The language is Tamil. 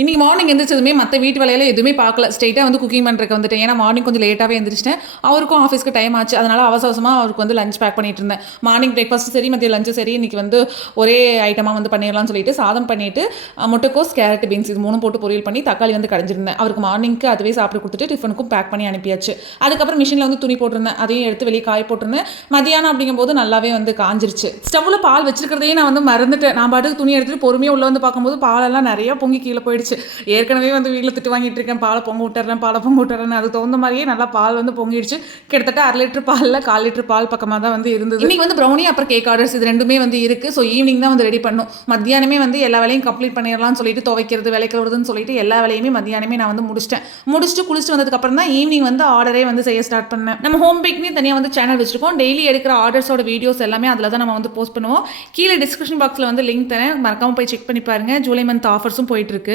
இன்னைக்கு மார்னிங் எந்திரிச்சதுமே மத்த வீட்டு வேலையில எதுவுமே பார்க்கல. ஸ்ட்ரெயிட்டா வந்து குக்கிங் பண்றதுக்கு வந்துட்டேன். ஏன்னா மார்னிங் கொஞ்சம் லேட்டாவே எந்திரிச்சிட்டேன். அவருக்கும் ஆஃபீஸ்க்கு டைம் ஆச்சு. அதனால அவசர அவசரமா அவருக்கு வந்து லஞ்ச் பேக் பண்ணிட்டு இருந்தேன். மார்னிங் பிரேக்ஃபாஸ்ட் சரி, மதியம் லஞ்சும் சரி, இன்னைக்கு வந்து ஒரே ஐட்டமா வந்து பண்ணிடலாம்னு சொல்லிட்டு சாதம் பண்ணிட்டு, முட்டைக்கோஸ், கேரட், பீன்ஸ் இது 3ம் போட்டு பொரியல் பண்ணி தக்காளி வந்து கடைஞ்சிருந்தேன். அவருக்கு மார்னிங்க்கு அதுவே சாப்பிட்டு குடுத்துட்டு டிஃபனுக்கும் பேக் பண்ணி அனுப்பியாச்சு. அதுக்கப்புறம் மிஷின்ல வந்து துணி போட்டிருந்தேன். அதையும் எடுத்து வெளியே காய போட்டிருந்தேன். மதியானம் அப்படிங்கும்போது நல்லாவே வந்து காஞ்சிருச்சு. ஸ்டவ்ல பால் வச்சிருக்கிறதையே நான் வந்து மறந்துட்டேன். நான் பாட்டுக்கு துணி எடுத்துட்டு பொறுமையா உள்ள வந்து பார்க்கும்போது பாலெல்லாம் நிறைய பொங்கி கீழே போயிடுச்சு. ஏற்கனவே வந்து வீட்டில் திட்டு வாங்கிட்டு இருக்கேன். பாலை பொங்க விட்டுறேன். அதுக்கு தகுந்த மாதிரியே நல்லா பால் வந்து பொங்கிடுச்சு. கிட்டத்தட்ட 1/2 லிட்டர் பாலில் 1/4 லிட்டர் பால் பக்கமாக தான் வந்து இருந்தது. இன்னைக்கு வந்து ப்ரௌனி அப்புறம் கேக் ஆர்டர்ஸ் இது ரெண்டுமே வந்து இருக்கு. ஸோ ஈவினிங் தான் வந்து ரெடி பண்ணும். மத்தியானமே வந்து எல்லா வேலையும் கம்ப்ளீட் பண்ணிடலாம்னு சொல்லிட்டு துவைக்கிறது, விளக்குறதுன்னு சொல்லிட்டு எல்லா வேலையுமே மத்தியானமே நான் வந்து முடிச்சுட்டு குளிச்சுட்டு வந்ததுக்கு அப்புறம் தான் ஈவினிங் வந்து ஆர்டரே வந்து செய்ய ஸ்டார்ட் பண்ணேன். நம்ம ஹோம் பேக்னே தனியாக வந்து சேனல் வச்சிருக்கோம். டெய்லி எடுக்கிற ஆர்டர்ஸோட வீடியோஸ் எல்லாமே அதில் தான் நம்ம வந்து போஸ்ட் பண்ணுவோம். கீழே டிஸ்கிரிப்ஷன் பாக்ஸில் வந்து லிங்க் தரேன். மறக்காம போய் செக் பண்ணி பாருங்க. ஜூலை மந்த் ஆஃபர்ஸும் போயிட்டு இருக்கு.